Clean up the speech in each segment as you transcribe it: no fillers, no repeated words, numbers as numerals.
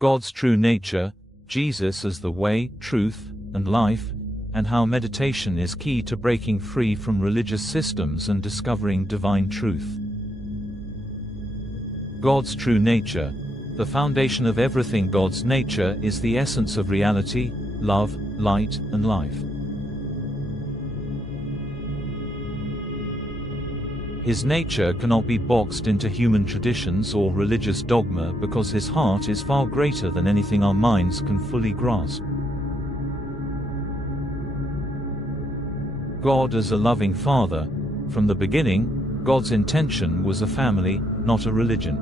God's true nature, Jesus as the way, truth, and life, and how meditation is key to breaking free from religious systems and discovering divine truth. God's true nature. The foundation of everything. God's nature is the essence of reality, love, light, and life. His nature cannot be boxed into human traditions or religious dogma because his heart is far greater than anything our minds can fully grasp. God as a loving Father. From the beginning, God's intention was a family, not a religion.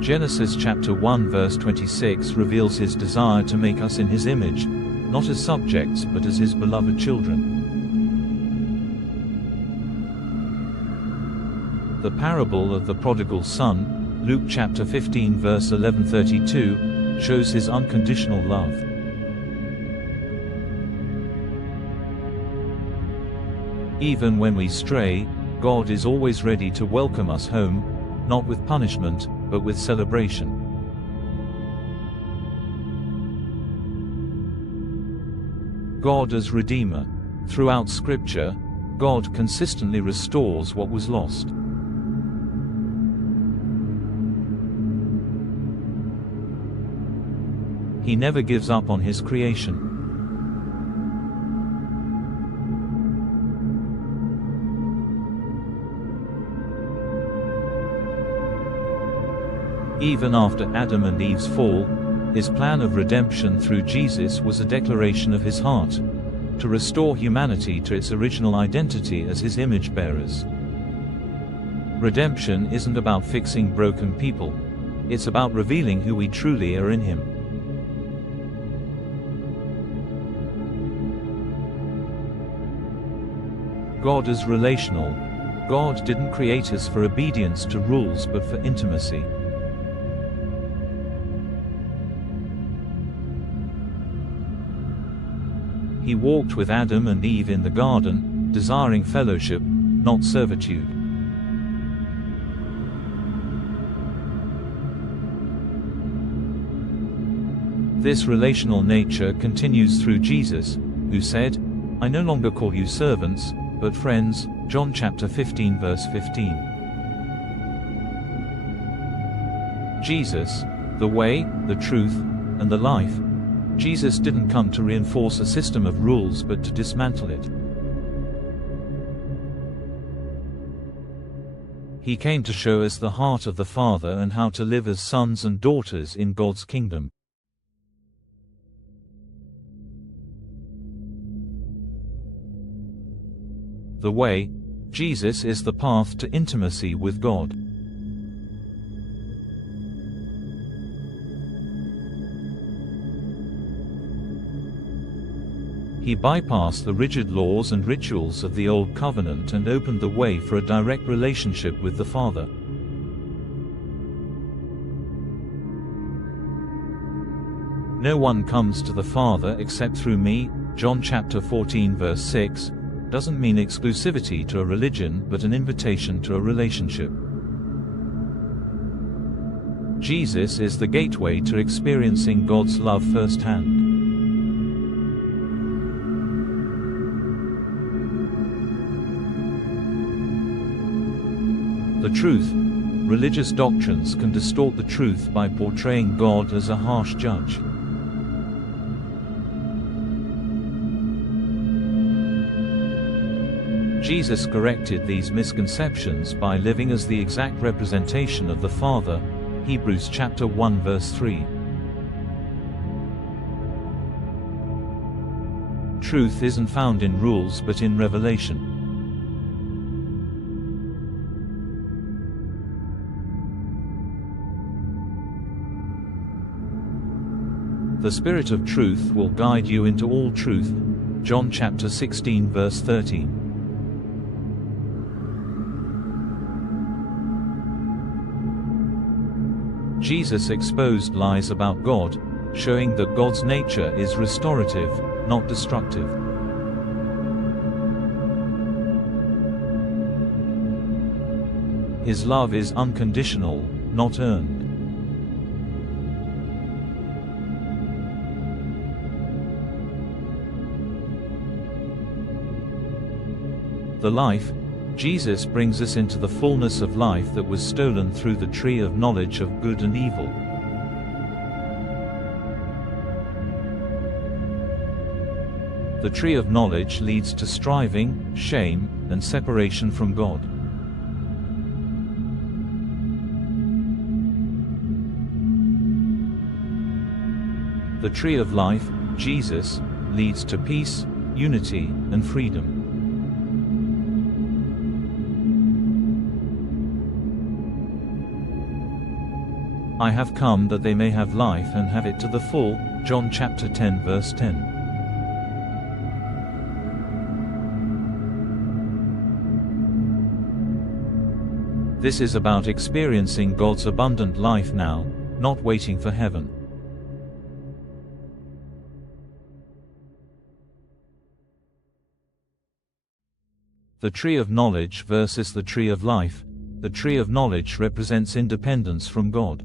Genesis chapter 1 verse 26 reveals his desire to make us in his image, not as subjects but as his beloved children. The parable of the prodigal son, Luke chapter 15 verse 11-32, shows his unconditional love. Even when we stray, God is always ready to welcome us home, not with punishment, but with celebration. God as Redeemer. Throughout Scripture, God consistently restores what was lost. He never gives up on his creation. Even after Adam and Eve's fall, his plan of redemption through Jesus was a declaration of his heart, to restore humanity to its original identity as his image bearers. Redemption isn't about fixing broken people, it's about revealing who we truly are in him. God is relational. God didn't create us for obedience to rules but for intimacy. He walked with Adam and Eve in the garden, desiring fellowship, not servitude. This relational nature continues through Jesus, who said, "I no longer call you servants, but friends," John chapter 15 verse 15. Jesus, the way, the truth, and the life. Jesus didn't come to reinforce a system of rules but to dismantle it. He came to show us the heart of the Father and how to live as sons and daughters in God's kingdom. The way. Jesus is the path to intimacy with God. He bypassed the rigid laws and rituals of the Old Covenant and opened the way for a direct relationship with the Father. No one comes to the Father except through me, John chapter 14 verse 6, doesn't mean exclusivity to a religion but an invitation to a relationship. Jesus is the gateway to experiencing God's love firsthand. The truth. Religious doctrines can distort the truth by portraying God as a harsh judge. Jesus corrected these misconceptions by living as the exact representation of the Father, Hebrews chapter 1 verse 3. Truth isn't found in rules but in revelation. The Spirit of truth will guide you into all truth, John chapter 16 verse 13. Jesus exposed lies about God, showing that God's nature is restorative, not destructive. His love is unconditional, not earned. The life, Jesus brings us into the fullness of life that was stolen through the tree of knowledge of good and evil. The tree of knowledge leads to striving, shame, and separation from God. The tree of life, Jesus, leads to peace, unity, and freedom. I have come that they may have life and have it to the full, John chapter 10 verse 10. This is about experiencing God's abundant life now, not waiting for heaven. The tree of knowledge versus the tree of life. The tree of knowledge represents independence from God.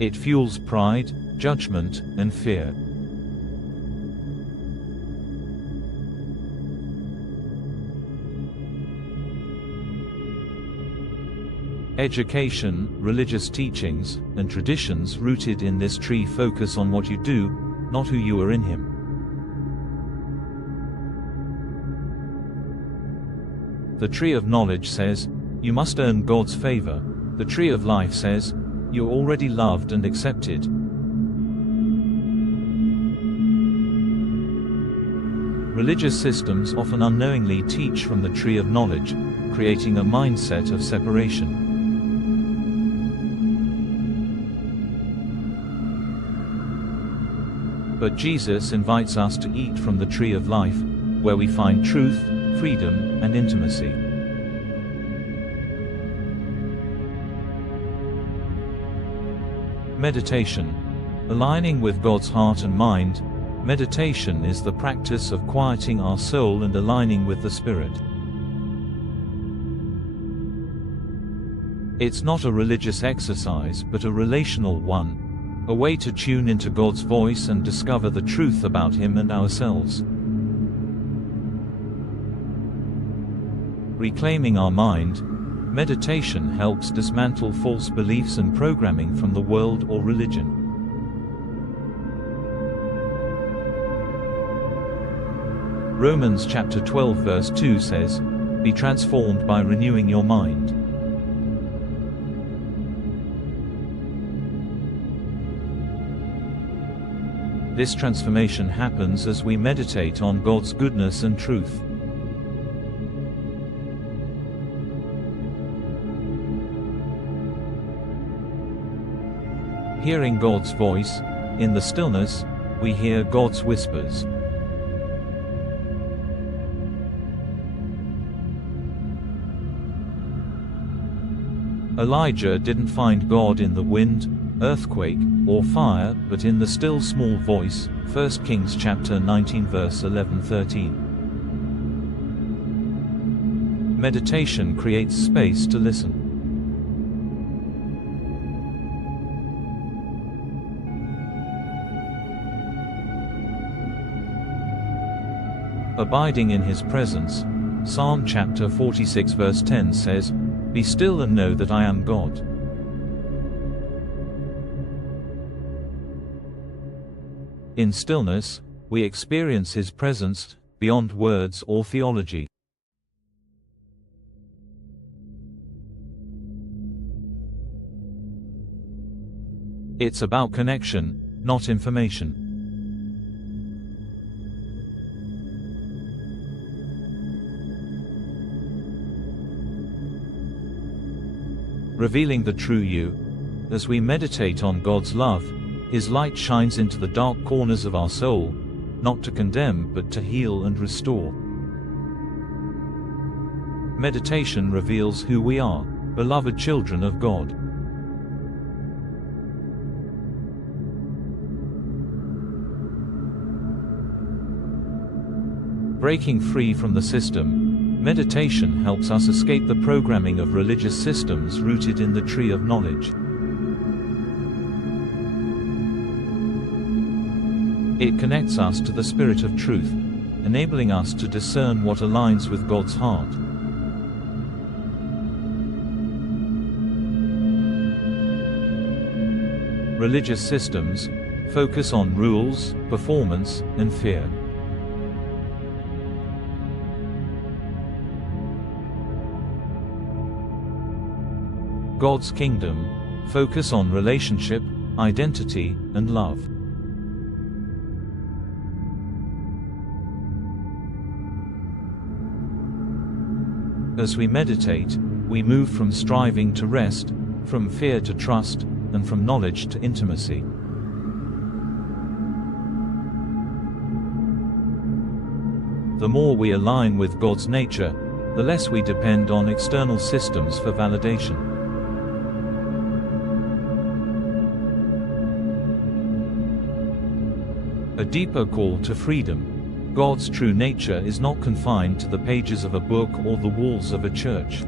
It fuels pride, judgment, and fear. Education, religious teachings, and traditions rooted in this tree focus on what you do, not who you are in Him. The tree of knowledge says, you must earn God's favor. The tree of life says, you're already loved and accepted. Religious systems often unknowingly teach from the tree of knowledge, creating a mindset of separation. But Jesus invites us to eat from the tree of life, where we find truth, freedom, and intimacy. Meditation. Aligning with God's heart and mind. Meditation is the practice of quieting our soul and aligning with the Spirit. It's not a religious exercise but a relational one, a way to tune into God's voice and discover the truth about Him and ourselves. Reclaiming our mind. Meditation helps dismantle false beliefs and programming from the world or religion. Romans chapter 12 verse 2 says, "Be transformed by renewing your mind." This transformation happens as we meditate on God's goodness and truth. Hearing God's voice. In the stillness, we hear God's whispers. Elijah didn't find God in the wind, earthquake, or fire, but in the still small voice. 1 Kings chapter 19 verse 11-13. Meditation creates space to listen. Abiding in His presence. Psalm chapter 46 verse 10 says, "Be still and know that I am God." In stillness, we experience His presence, beyond words or theology. It's about connection, not information. Revealing the true you. As we meditate on God's love, His light shines into the dark corners of our soul, not to condemn but to heal and restore. Meditation reveals who we are, beloved children of God. Breaking free from the system, meditation helps us escape the programming of religious systems rooted in the tree of knowledge. It connects us to the Spirit of Truth, enabling us to discern what aligns with God's heart. Religious systems focus on rules, performance, and fear. God's kingdom focus on relationship, identity, and love. As we meditate, we move from striving to rest, from fear to trust, and from knowledge to intimacy. The more we align with God's nature, the less we depend on external systems for validation. A deeper call to freedom. God's true nature is not confined to the pages of a book or the walls of a church.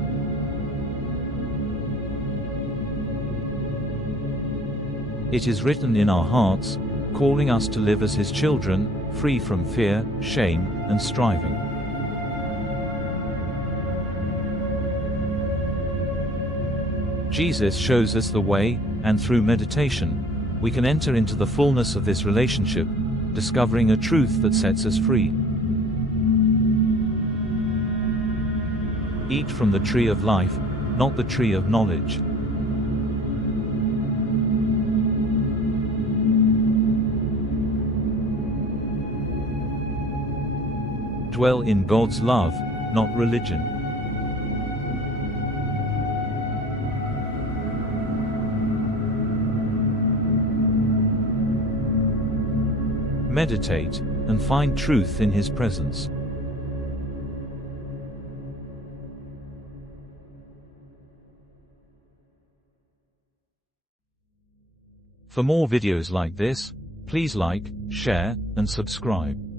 It is written in our hearts, calling us to live as His children, free from fear, shame, and striving. Jesus shows us the way, and through meditation, we can enter into the fullness of this relationship, discovering a truth that sets us free. Eat from the tree of life, not the tree of knowledge. Dwell in God's love, not religion. Meditate, and find truth in His presence. For more videos like this, please like, share, and subscribe.